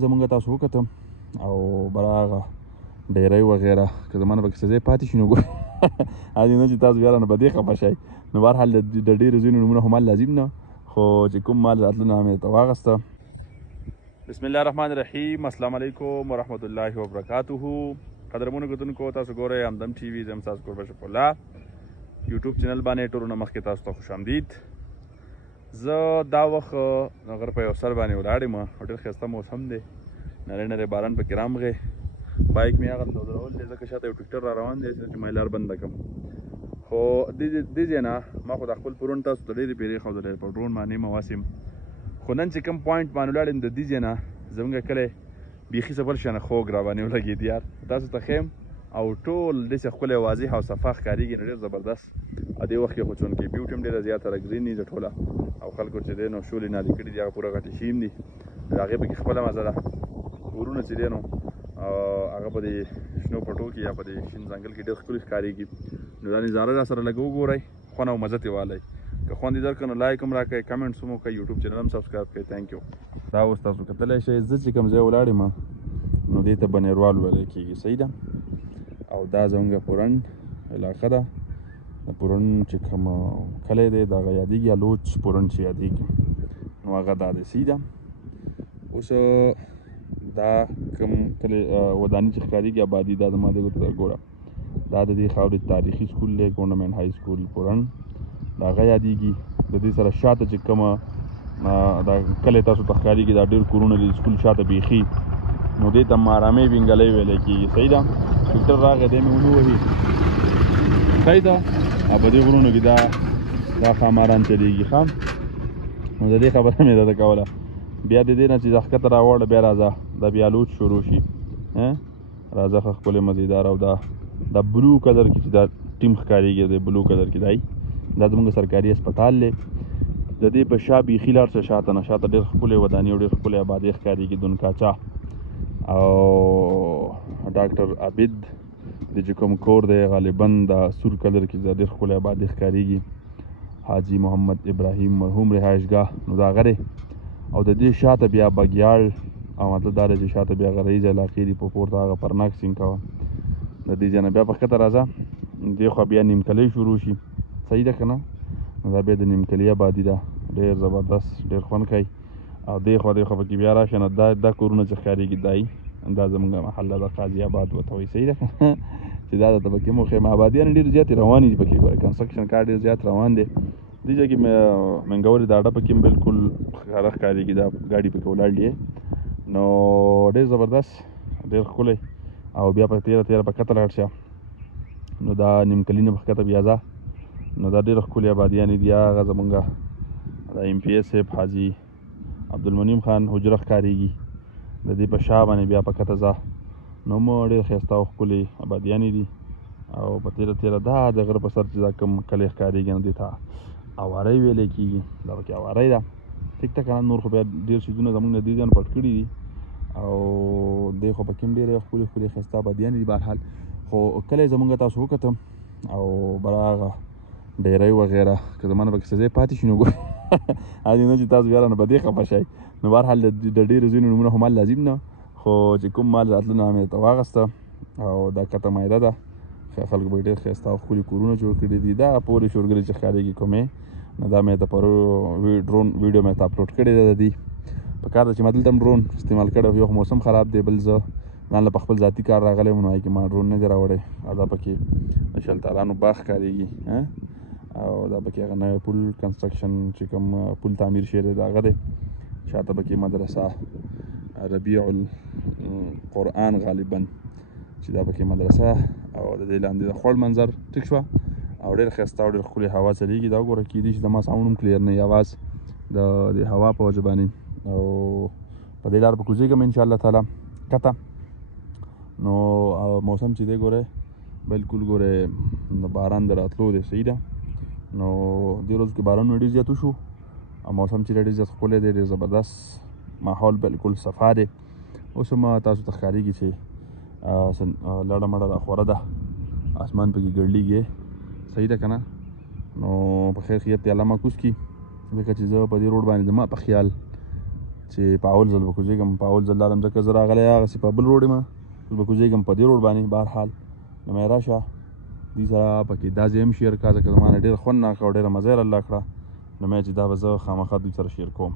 زمونږ تاسو وکتم او براغه ډیری وغیره که زما نه پکې څه ځای پاتې شي نو هسې نه چې تاسو بیا رانه په دې خفه شئ. نو بهرحال د ډېرو ځینو نومونه خو مال لازم نه، خو چې کوم مال راتله نو مې ورته واخیسته. بسم الله الرحمن الرحیم. السلام علیکم ورحمت الله وبرکاته. قدرمنو کتونکو تاسو ګورئ همدم ټي وي. زه یم ستاسو کوربه شرف الله. یوټیوب چینل باندې ټولو نه مخکې تاسو ته خوش آمدید. زه دا وخت غر په یو سر باندې ولاړ یم او ډېر ښایسته موسم دی، نری نری باران پکې رامغی. بایک مې هغه درول دی ځکه شاته یو ټکټر را روان دی چې ما یې لار بنده کړم. خو دې ځای نه ما خو د خپل پرون تاسو ته ډېرې پیرې ښودلی په ډرون باندې مواسم، خو نن چې کوم پوینټ باندې ولاړ یم د دې ځای نه زموږ کلی بیخي څه بل شانه خوږ را باندې ولګېد یار. تاسو ته ښیم او ټول داسې ښکلی واضح او صفا ښکارېږي نو ډېر زبردست. او دې وخت کې خو چونکې بیوټ هم ډېره زیاته رګزین دي ټوله او خلکو چې دی نو شولې نالې کړي دي هغه پوره غټې شیم دي، د هغې پکې خپله مزه ده. کورونه چې دی نو هغه په دې شنو پټو کې یا په دې شین ځنګل کې ډېر ښکلي ښکارېږي. نو دا نظاره را سره لږ وګورئ، خوند او مزه ترې والئ. که خوند یې درکړه نو لایک هم راکړئ، کمنټس هم وکړئ، یوټیوب چینل هم سبسکرایب کړئ. تھینک یو. دا اوس تاسو کتلی شئ زه چې کوم ځای ولاړ یم نو دې ته بنیروال ویلی کېږي. صحیح ده. او دا زموږ پورن علاقه ده. د پورن چې کوم کلی دی د هغه یادېږي الوچ پورن چې یادېږي نو هغه دا دی. صحیح ده. اوس دا کوم کلی وداني چې ښکارېږي آبادي دا زما دی ګوره دا د دې خاورې تاریخي سکول دی ګورنمنټ های سکول پورن د هغه یادېږي. د دې سره شاته چې کومه دا کلی تاسو ته ښکارېږي دا ډېر کورونه دي د سکول شاته بیخي نو دې ته مارامۍ بنګلۍ ویلی کېږي. صحیح ده. ډاکټر راغی دی مې ونه وهي. صحیح ده. او په دې غرونو کې دا ښاماران چلېږي. ښه نو د دې خبره مې درته کوله. بیا د دې نه چې ښکته راوړه بیا راځه دا بیا لوچ شروع شي. راځه ښه ښکلی مزېدار. او دا بلو کلر کې چې دا ټیم ښکارېږي د بلو کلر کې دا زموږ سرکاري اسپتال دی. د دې په شا بیخي لاړ شه شاته نه شاته ډېر ښکلی وداني او ډېر ښکلی آبادي ښکارېږي دونکاچا او ډاکټر عابد د چې کوم کور دی غالبا دا سور کلر کې ډېر ښکلی آبادي ښکارېږي. حاجي محمد ابراهیم مرحوم رهایشګاه نو دا هغه دی. او د دې شاته بیا بګیاړ او مطلب دا دی چې شاته بیا غرهیزه علاقې دي په پورته هغه پرناک سیند کوه د دې ځای نه بیا په ښکته راځه دې خوا بیا نیمکلۍ شروع شي. صحیح ده که نه. نو دا بیا د نیمکلي آبادي ده ډېر زبردست ډېر خوند کوي. او دې خوا پکې بیا راشه نو دا کورونه چې ښکارېږي دا زموږ محله ده قاضي آباد ورته وایي. صحیح ده چې دا درته پکې مخیم آبادیان ډېرې زیاتې روانې دي پکې ګوره کنسټرکشن کار ډېر زیات روان دی. دې ځای کې منګورې د اډه پکې هم بلکل ښکاره ښکارېږي دا ګاډي پکې ولاړ دی نو ډېر زبردست ډېر ښکلی. او بیا په تېره په ښکته لاړ شه نو دا نیمکلي نه په ښکته بیا ځه نو دا ډېره ښکلې آبادیانې دي. هغه زمونږ د ایم پي ایس صاحب حاجي عبدالمنیم خان حجره ښکارېږي. د دې په شا باندې بیا په ښکته ځه نو مو ډېر ښایسته او ښکلې آبادیانې دي. او په تېره دا د غره په سر چې دا کوم کلی ښکارېږي نو دې ته اوارۍ ویلی کېږي. دا پکې اوارۍ ده. ټیک ټک که نه نور خو بیا ډېر څیزونه زموږ نه دې ځای نه پټ کړي دي او دې خو پکې هم ډېرې ښکلې ښکلې ښایسته آبادیانې دي. بهرحال خو کلی زموږ تاسو وکتم او براغه ډیری وغیره که زما نه پکې څه ځای پاتې شي نو هسې نه چې تاسو بیا رانه په دې خفه شئ. نو بهرحال د ډېرو ځینو نومونه خو مال لازم نه، خو چې کوم مال راتله نو مې ورته واخیسته. او دا کته مایده ده خلکو به ډېر ښایسته او ښکلي کورونه جوړ کړي دي. دا پورې شورګلې چې ښکارېږي کومې نو دا مې ته ډرون ویډیو مې ته اپلوډ کړې ده. د دې په کار ده چې ما دلته هم ډرون استعمال کړی یو خو موسم خراب دی بل زه ځان له په خپل ذاتي کار راغلی وم نو هغې کې ما ډرون نه دی راوړی. او دا پکې د شلتالانو باغ ښکارېږي او دا پکې هغه نوی پل کنسټرکشن چې کوم پل تعمیر شوی دی د هغه دی. شاته پکې مدرسه ربیع القرآن غالبا چې دا پکې مدرسه او د دې لاندې د خوړ منظر ټیک شوه او ډېر ښایسته او ډېر ښکلې هوا چلېږي. دا وګوره کېدای شي زما ساوڼ هم کلیر نه وي اواز د هوا په وجه باندې. او په دې لار به کوزېږم انشاءالله تعالی کته نو موسم چې دی ګورئ بلکل ګورئ د باران د راتلو دی. صحیح ده. نو دې ورځو کې بارانونه ډېر زیات وشو او موسم چې ډېر زیات ښکلی دی ډېر زبردست ماحول بلکل صفا دی. اوس هم تاسو ته ښکارېږي چې لړه مړه راخوره ده اسمان پکې ګړلیږي. صحیح ده که نه. نو په خیر خیریت دې الله ما کوز کړي ځکه چې زه په دې روډ باندې زما په خیال چې په اول ځل به کوزېږم په اول ځل لالم ځکه زه راغلی هغسې په بل روډ یم اوس به کوزېږم په دې روډ باندې بهرحال نو مې راشه دوی سره پکې دا ځای هم شیر کړه ځکه زما نه ډېر خوند ناکړه او ډېره مزه یې راله کړه نو مې چې دا به زه خامخا دوی سره شیر کوم